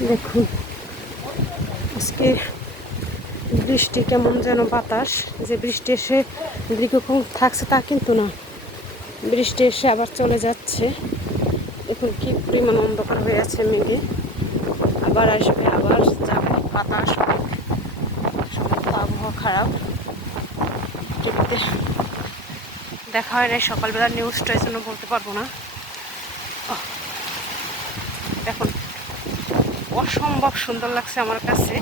দেখুন, আজকে বৃষ্টি কেমন যেন বাতাস। যে বৃষ্টি এসে দীর্ঘক্ষণ থাকছে তা কিন্তু না। বৃষ্টি এসে আবার চলে যাচ্ছে। দেখুন কি পরিমাণ অন্ধকার হয়ে আছে মেঘে। আবার আসবে, আবার যাবে বাতাস। সমস্ত আবহাওয়া খারাপ। টিভিতে দেখা হয় না সকালবেলা নিউজটা জন্য বলতে পারব না। দেখুন অসম্ভব সুন্দর লাগছে আমার কাছে।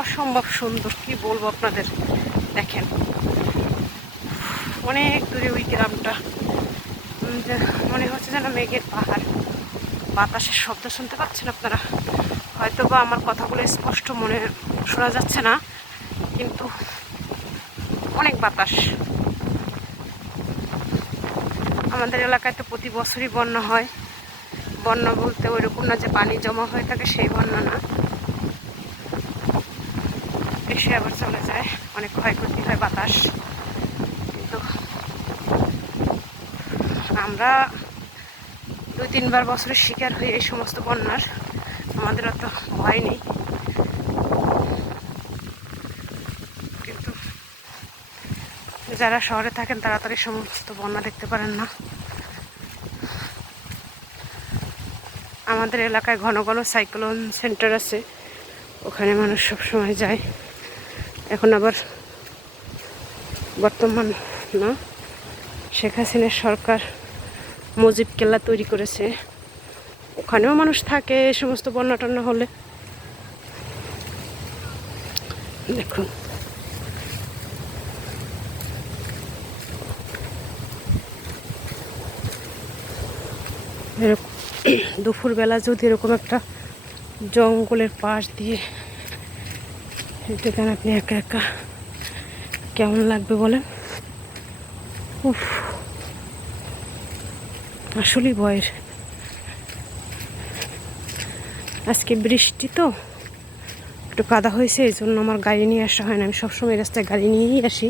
অসম্ভব সুন্দর, কি বলব আপনাদের? দেখেন। অনেক দূরে ওই গ্রামটা। মনে হচ্ছে যেন মেঘের পাহাড়। বাতাসের শব্দ শুনতে পাচ্ছেন আপনারা? হয়তো বা আমার কথাগুলো স্পষ্ট মনে শোনা যাচ্ছে না, কিন্তু অনেক বাতাস। আমাদের এলাকায় তো প্রতি বছরই বন্যা হয়। বন্যা বলতে ওইরকম না যে পানি জমা হয়ে থাকে সেই বন্যা না। এসে আবার চলে যায়। অনেক ক্ষয়ক্ষতি হয় বাতাস। কিন্তু আমরা দুই তিনবার বছরের শিকার হয়ে এই সমস্ত বন্যার আমাদের অত ভয় নেই। কিন্তু যারা শহরে থাকেন তারা তাড়াতাড়ি সমস্ত বন্যা দেখতে পারেন না। আমাদের এলাকায় ঘন ঘন সাইক্লোন সেন্টার আছে। ওখানে মানুষ সব সময় যায়। এখন আবার বর্তমান না। শেখ হাসিনার সরকার মজিব কেল্লা তৈরি করেছে। ওখানেও মানুষ থাকে এ সমস্ত বন্যা টন্যা হলে। দেখুন। এরকম দুপুরবেলা যদি এরকম একটা জঙ্গলের পাশ দিয়ে যান আপনি একা একা, কেমন লাগবে বলেন? উফ, আসলেই ভয়ের। আজকে বৃষ্টি তো, একটু কাদা হয়েছে, এই জন্য আমার গাড়ি নিয়ে আসা হয় না। আমি সবসময় রাস্তায় গাড়ি নিয়েই আসি।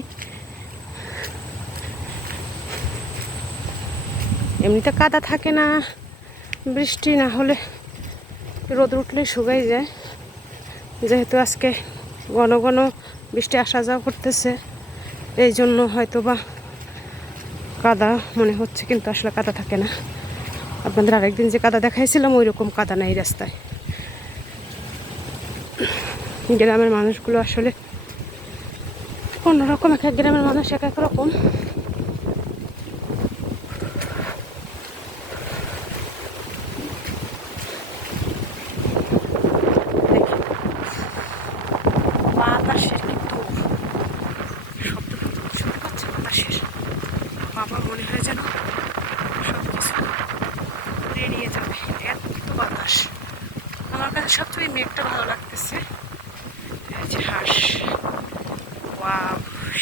এমনিতে কাদা থাকে না। বৃষ্টি না হলে রোদ উঠলে শুকাই যায়। যেহেতু আজকে ঘন ঘন বৃষ্টি আসা যাওয়া করতেছে, এই জন্য হয়তো বা কাদা মনে হচ্ছে, কিন্তু আসলে কাদা থাকে না। আপনাদের আরেকদিন যে কাদা দেখাইছিলাম ওই রকম কাদা নাই রাস্তায়। গ্রামের মানুষগুলো আসলে অন্যরকম, এক এক গ্রামের মানুষ এক এক রকম। নিয়ে যাবে। এত বাতাস। আমার কাছে সবচেয়ে মেঘটা ভালো লাগতেছে। যে হাঁস।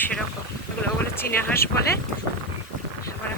সেরকম। ওগুলো ওগুলো চীনা হাঁস বলে। আবার